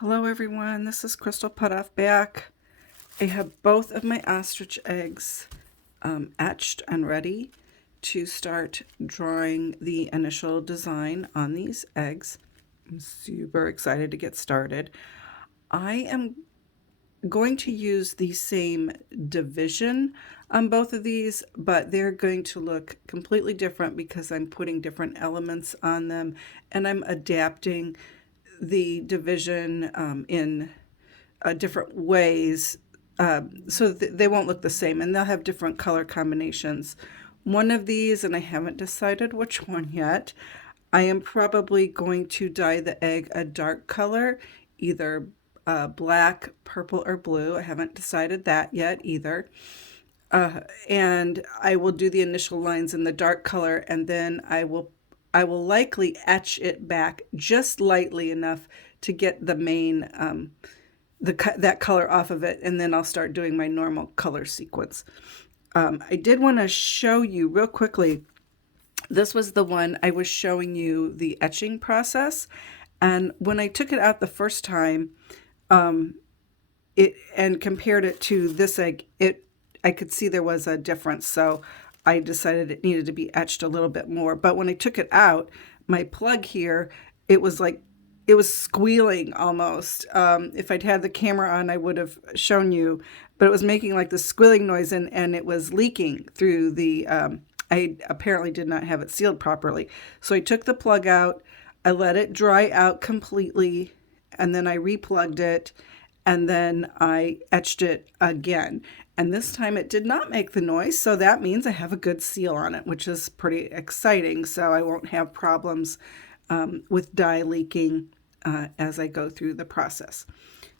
Hello everyone, this is Crystal Putoff back. I have both of my ostrich eggs etched and ready to start drawing the initial design on these eggs. I'm super excited to get started. I am going to use the same division on both of these, but they're going to look completely different because I'm putting different elements on them and I'm adapting the division in different ways so that they won't look the same, and they'll have different color combinations. One of these, and I haven't decided which one yet, I am probably going to dye the egg a dark color, either black, purple, or blue. I haven't decided that yet either. And I will do the initial lines in the dark color, and then I will likely etch it back just lightly enough to get the main that color off of it, and then I'll start doing my normal color sequence. I did want to show you real quickly. This was the one I was showing you the etching process, and when I took it out the first time, it and compared it to this egg, I could see there was a difference. So I decided it needed to be etched a little bit more. But when I took it out, my plug here, it was like it was squealing almost. If I'd had the camera on, I would have shown you, but it was making like the squealing noise, and it was leaking through the. I apparently did not have it sealed properly, so I took the plug out. I let it dry out completely, and then I replugged it, and then I etched it again. And this time it did not make the noise, so that means I have a good seal on it, which is pretty exciting. So I won't have problems with dye leaking as I go through the process.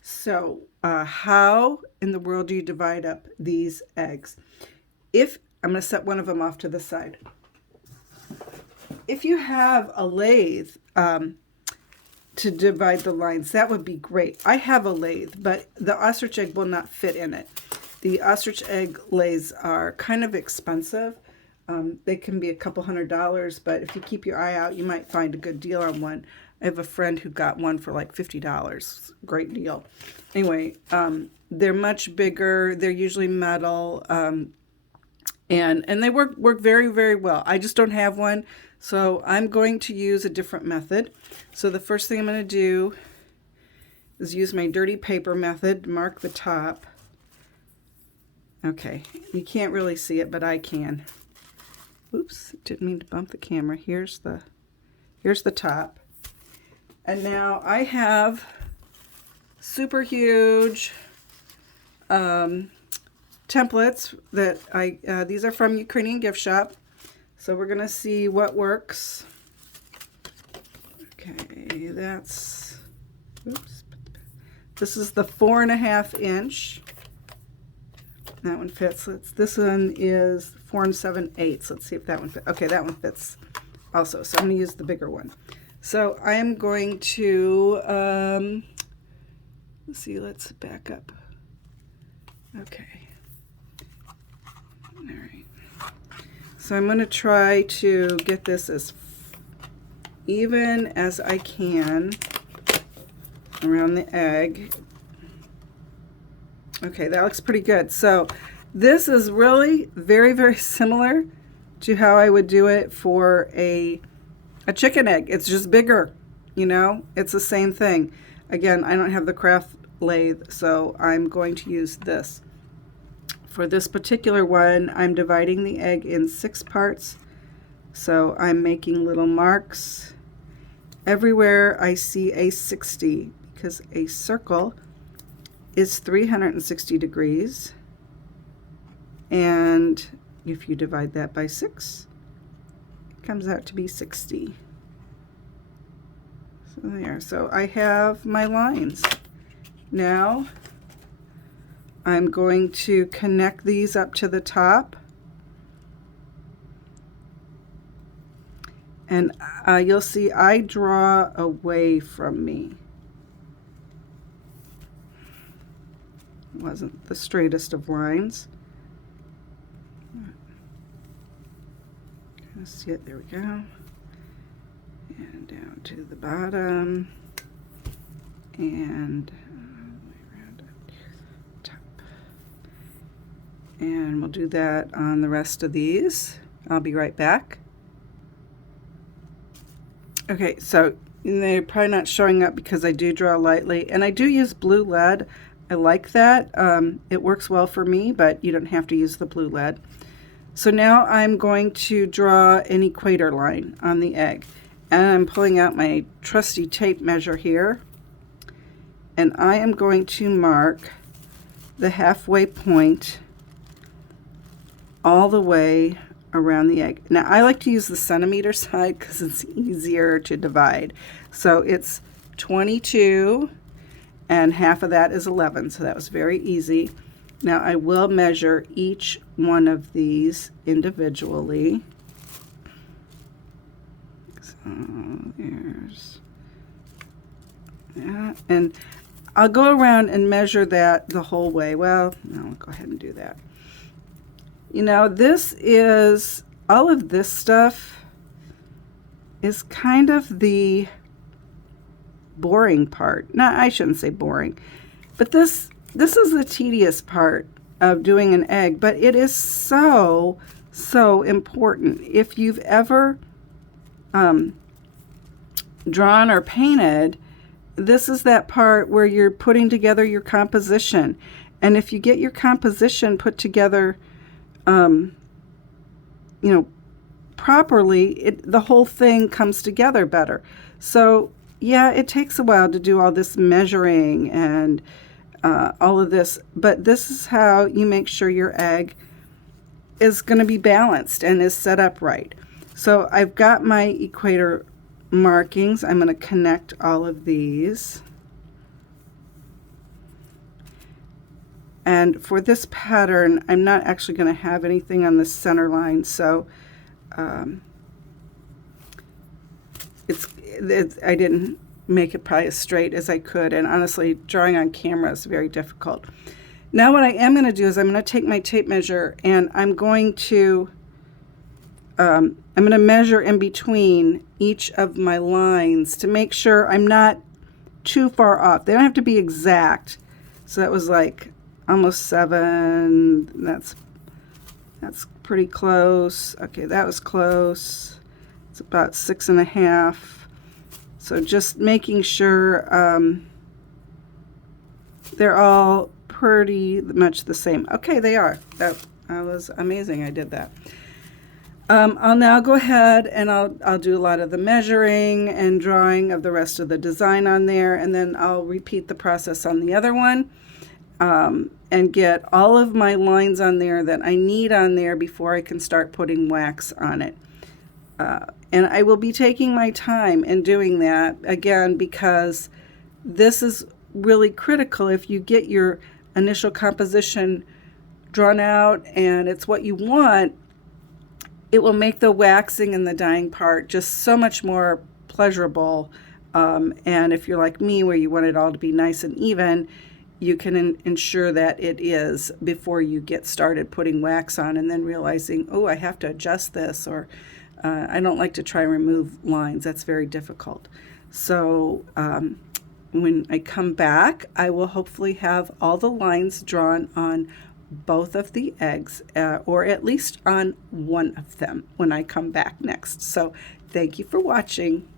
So how in the world do you divide up these eggs? If I'm going to set one of them off to the side. If you have a lathe to divide the lines, that would be great. I have a lathe, but the ostrich egg will not fit in it. The ostrich egg lathes are kind of expensive. They can be a couple $100, but if you keep your eye out, you might find a good deal on one. I have a friend who got one for like $50. Great deal. Anyway, they're much bigger. They're usually metal, and they work very, very well. I just don't have one, so I'm going to use a different method. So the first thing I'm going to do is use my dirty paper method to mark the top. Okay, you can't really see it, but I can. Oops, didn't mean to bump the camera. Here's the top. And now I have super huge templates that these are from Ukrainian gift shop. So we're gonna see what works. Okay, this is the 4.5 inch. That one fits. This one is 4 7/8. Let's see if that one fits. Okay, that one fits also. So I'm going to use the bigger one. So I am going to, let's see, let's back up. Okay. All right. So I'm going to try to get this as even as I can around the egg. Okay, that looks pretty good. So this is really very, very similar to how I would do it for a chicken egg. It's just bigger, you know? It's the same thing. Again, I don't have the craft lathe, so I'm going to use this. For this particular one, I'm dividing the egg in 6 parts. So I'm making little marks everywhere I see a 60, because a circle is 360 degrees, and if you divide that by 6, it comes out to be 60. So there, so I have my lines. Now I'm going to connect these up to the top, and you'll see I draw away from me. Wasn't the straightest of lines. See it, there we go. And down to the bottom. and we'll do that on the rest of these. I'll be right back. Okay, so they're probably not showing up because I do draw lightly, and I do use blue lead. I like that. It works well for me, but you don't have to use the blue lead. So now I'm going to draw an equator line on the egg, and I'm pulling out my trusty tape measure here, and I am going to mark the halfway point all the way around the egg. Now I like to use the centimeter side because it's easier to divide. So it's 22 and half of that is 11, so that was very easy. Now I will measure each one of these individually. So there's that, and I'll go around and measure that the whole way. Well, no, I'll go ahead and do that. You know, this is, all of this stuff is kind of the boring part. No, I shouldn't say boring, but this is the tedious part of doing an egg, but it is so important. If you've ever drawn or painted, this is that part where you're putting together your composition. And if you get your composition put together you know, properly, the whole thing comes together better. So yeah, it takes a while to do all this measuring and all of this, but this is how you make sure your egg is going to be balanced and is set up right. So I've got my equator markings. I'm going to connect all of these. And for this pattern, I'm not actually going to have anything on the center line, so I didn't make it probably as straight as I could, and honestly, drawing on camera is very difficult. Now what I am going to do is I'm going to take my tape measure and I'm going to measure in between each of my lines to make sure I'm not too far off. They don't have to be exact. So that was like almost 7. That's pretty close. Okay, that was close. It's about 6.5. So just making sure they're all pretty much the same. Okay, they are. That was amazing. I did that. I'll now go ahead and I'll do a lot of the measuring and drawing of the rest of the design on there, and then I'll repeat the process on the other one. And get all of my lines on there that I need on there before I can start putting wax on it. And I will be taking my time in doing that, again, because this is really critical. If you get your initial composition drawn out and it's what you want, it will make the waxing and the dyeing part just so much more pleasurable. And if you're like me, where you want it all to be nice and even, you can ensure that it is before you get started putting wax on and then realizing, oh, I have to adjust this, or I don't like to try and remove lines. That's very difficult. So when I come back, I will hopefully have all the lines drawn on both of the eggs, or at least on one of them when I come back next. So thank you for watching.